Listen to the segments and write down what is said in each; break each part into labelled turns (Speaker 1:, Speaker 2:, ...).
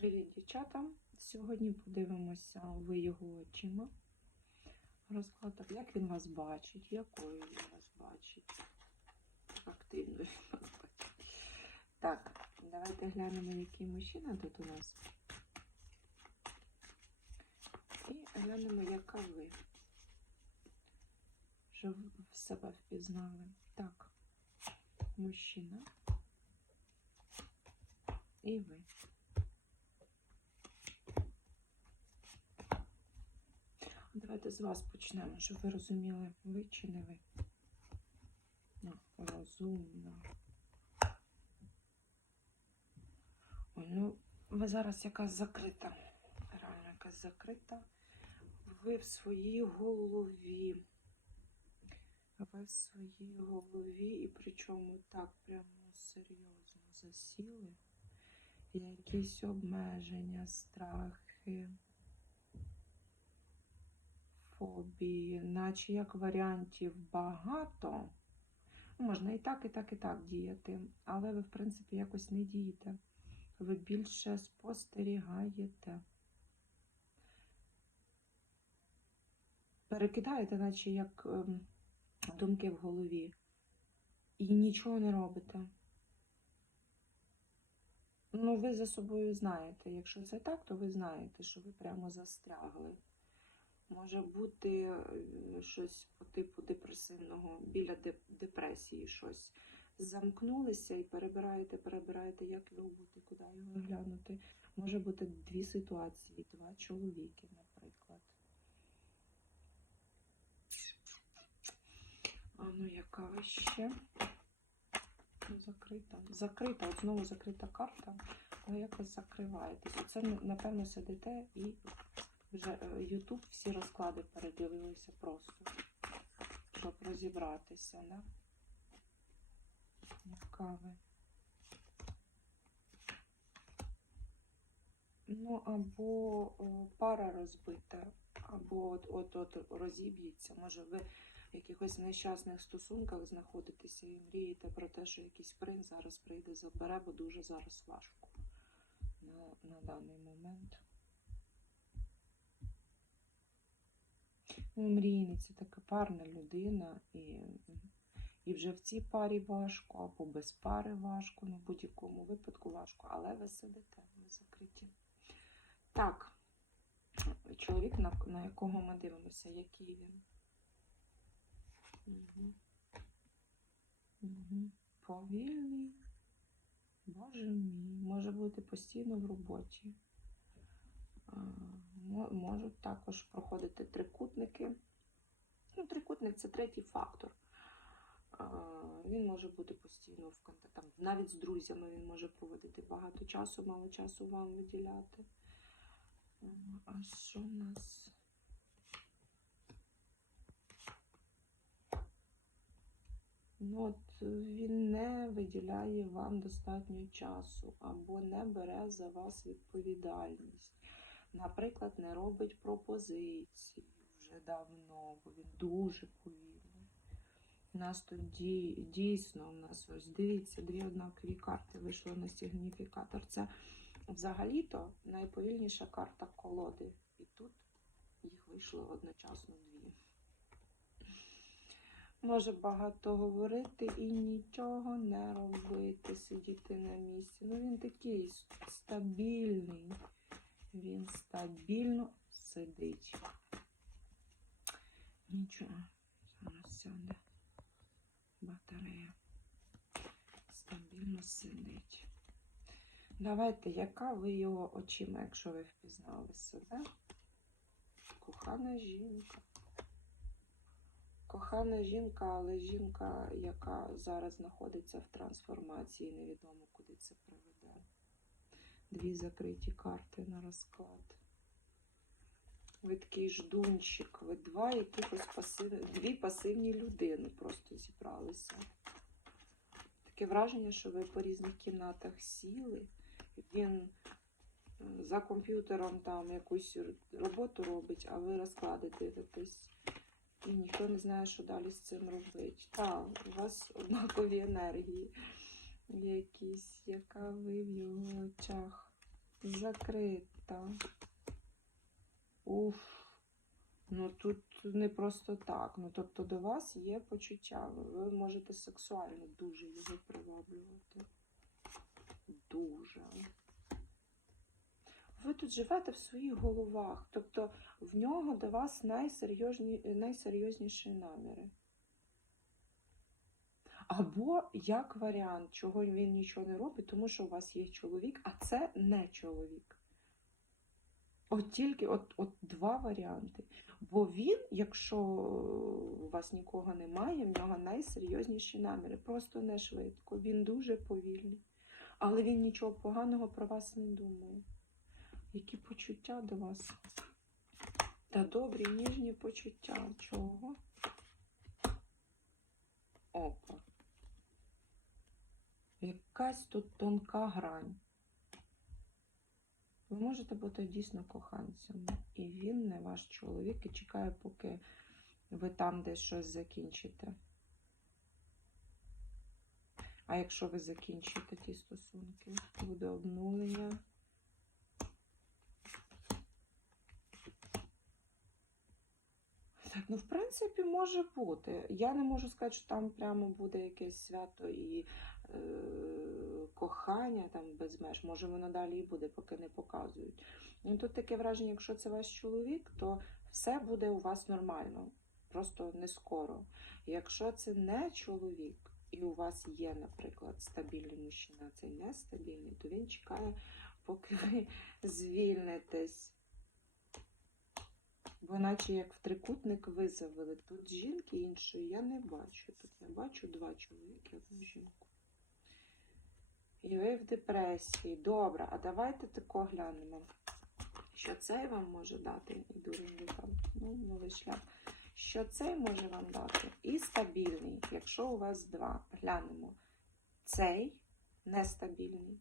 Speaker 1: Привіт, дівчата! Сьогодні подивимося ви його очима. Розклад, як він вас бачить, якою він вас бачить. Активно він вас бачить. Так, давайте глянемо, який мужчина тут у нас. І глянемо, яка ви. Щоб в себе впізнали. Так, мужчина. І ви. Давайте з вас почнемо, щоб ви розуміли, ви чи не ви. Розумно. Ой, ну, ви зараз якась закрита. Реально якась закрита. Ви в своїй голові. Ви в своїй голові, і причому так прямо серйозно засіли. Якісь обмеження, страхи фобії, наче як варіантів багато. Ну, Можна і так, і так, і так діяти, але ви, в принципі, якось не дієте. Ви більше спостерігаєте. Перекидаєте, наче як ем, думки в голові, і нічого не робите. Ну, ви за собою знаєте. Якщо це так, то ви знаєте, що ви прямо застрягли. Може бути е, щось по типу депресивного, біля депресії щось. Замкнулися і перебираєте, перебираєте, як його бути, куди його глянути. Може бути дві ситуації, два чоловіки, наприклад. А ну, яка ще? Закрита. Закрита, от знову закрита карта, ви якось закриваєтеся. Це, напевно, сидите і вже е, YouTube всі розклади передивилися просто, щоб розібратися, да? Яка ви? Ну, або о, пара розбита, або от, от, от розіб'ється. Може, ви в якихось нещасних стосунках знаходитеся і мрієте про те, що якийсь принц зараз прийде, забере, бо дуже зараз важко на, на даний момент. Ну, мрійний це така парна людина, і, і вже в цій парі важко, або без пари важко, ну в будь-якому випадку важко, але ви сидите, ви закриті. Так, чоловік, на, на якого ми дивимося, який він. Угу. Угу. Повільний. Боже мій, може бути постійно в роботі. Можуть також проходити трикутники. Ну, трикутник це третій фактор. Він може бути постійно в контакті, навіть з друзями він може проводити багато часу, мало часу вам виділяти. А що в нас? Ну, от він не виділяє вам достатньо часу або не бере за вас відповідальність. Наприклад, не робить пропозиції вже давно, бо він дуже повільний. У нас тут дійсно, у нас ось дивіться, дві однакові карти вийшло на сигніфікатор. Це взагалі-то найповільніша карта колоди. І тут їх вийшло одночасно дві. Може багато говорити і нічого не робити, сидіти на місці. Ну він такий стабільний. Він стабільно сидить. Нічого, зараз сяде батарея. Стабільно сидить. Давайте, яка ви його очима, якщо ви впізнали себе? Кохана жінка. Кохана жінка, але жінка, яка зараз знаходиться в трансформації, невідомо куди це приведе. Дві закриті карти на розклад. Ви такий ждунчик, ви два якихось пасивні, дві пасивні людини просто зібралися. Таке враження, що ви по різних кімнатах сіли. Він за комп'ютером там якусь роботу робить, а ви розклади дивитесь. І ніхто не знає, що далі з цим робити. Так, у вас однакові енергії якісь, яка ви в його очах. Закрита. Уф. Ну тут не просто так. Ну, тобто до вас є почуття. Ви, можете сексуально дуже його приваблювати. Дуже. Ви тут живете в своїх головах. Тобто в нього до вас найсерйозні, найсерйозніші наміри. Або як варіант, чого він нічого не робить, тому що у вас є чоловік, а це не чоловік. От тільки от, от два варіанти. Бо він, якщо у вас нікого немає, в нього найсерйозніші наміри. Просто не швидко. Він дуже повільний. Але він нічого поганого про вас не думає. Які почуття до вас? Та добрі, ніжні почуття. Чого? Опа. Якась тут тонка грань. Ви можете бути дійсно коханцем, і він не ваш чоловік і чекає, поки ви там десь щось закінчите. А якщо ви закінчите ті стосунки, буде обнулення. Так, ну в принципі може бути. Я не можу сказати, що там прямо буде якесь свято і е, кохання там без меж. Може воно далі і буде, поки не показують. Ну тут таке враження, якщо це ваш чоловік, то все буде у вас нормально, просто не скоро. Якщо це не чоловік, і у вас є, наприклад, стабільний мужчина, а цей нестабільний, то він чекає, поки ви звільнитесь. Бо наче як в трикутник ви завели. Тут жінки іншої я не бачу. Тут я бачу два чоловіки, одну жінку. І ви в депресії. Добре, а давайте тако глянемо. Що цей вам може дати? І дурень там, ну, новий шлях. Що цей може вам дати? І стабільний, якщо у вас два. Глянемо. Цей нестабільний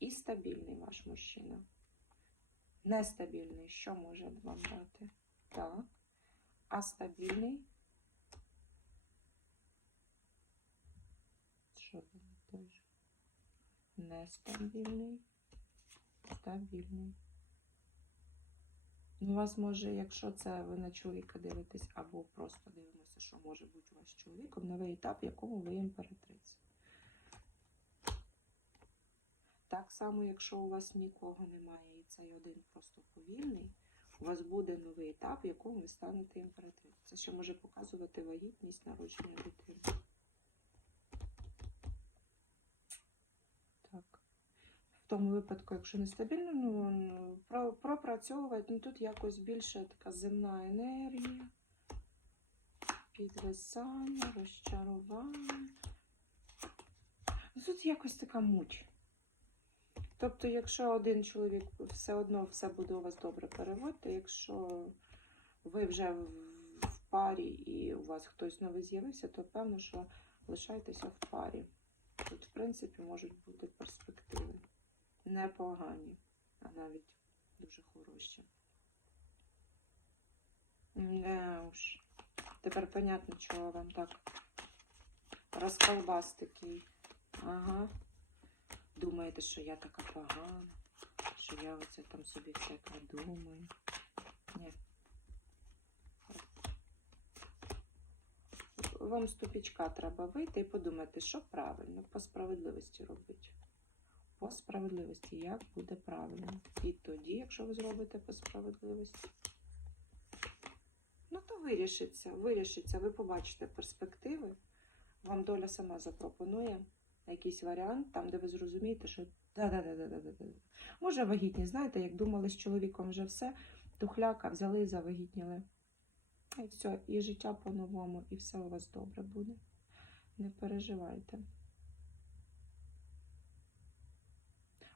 Speaker 1: і стабільний ваш мужчина. Нестабільний, що може вам дати? Так. А стабільний? Що там теж? Нестабільний. Стабільний. Ну, у вас може, якщо це ви на чоловіка дивитесь, або просто дивимося, що може бути у вас чоловіком, новий етап, в якому ви імператриця. Так само, якщо у вас нікого немає, і цей один просто повільний, у вас буде новий етап, в якому ви станете імператрицею. Це ще може показувати вагітність, народження дитини. Так. В тому випадку, якщо нестабільно, ну, ну, про- пропрацьовувати, ну тут якось більше така земна енергія, підвисання, розчарування. Ну, тут якось така муть. Тобто, якщо один чоловік все одно все буде у вас добре переводити, якщо ви вже в парі і у вас хтось новий з'явився, то певно, що лишайтеся в парі. Тут, в принципі, можуть бути перспективи. Непогані, а навіть дуже хороші. Не уж. Тепер понятно, чого вам так. Розколбас такий. Ага. Думаєте, що я така погана, що я оце там собі всяке думаю. Ні. Вам з тупічка треба вийти і подумати, що правильно, по справедливості робити. По справедливості, як буде правильно. І тоді, якщо ви зробите по справедливості, ну то вирішиться, вирішиться, ви побачите перспективи, вам доля сама запропонує якийсь варіант, там, де ви зрозумієте, що да-да-да-да-да-да. Може, вагітні, знаєте, як думали з чоловіком вже все, тухляка взяли і завагітніли. І все, і життя по-новому, і все у вас добре буде. Не переживайте.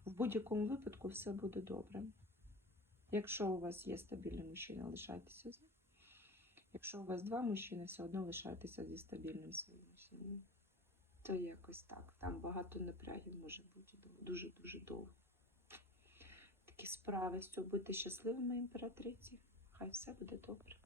Speaker 1: В будь-якому випадку все буде добре. Якщо у вас є стабільний мужчина, лишайтеся з ним. Якщо у вас два мужчини, все одно лишайтеся зі стабільним своїм мужчиною. То якось так. Там багато напрягів може бути дуже-дуже довго. Такі справи, щоб бути щасливими імператриці. Хай все буде добре.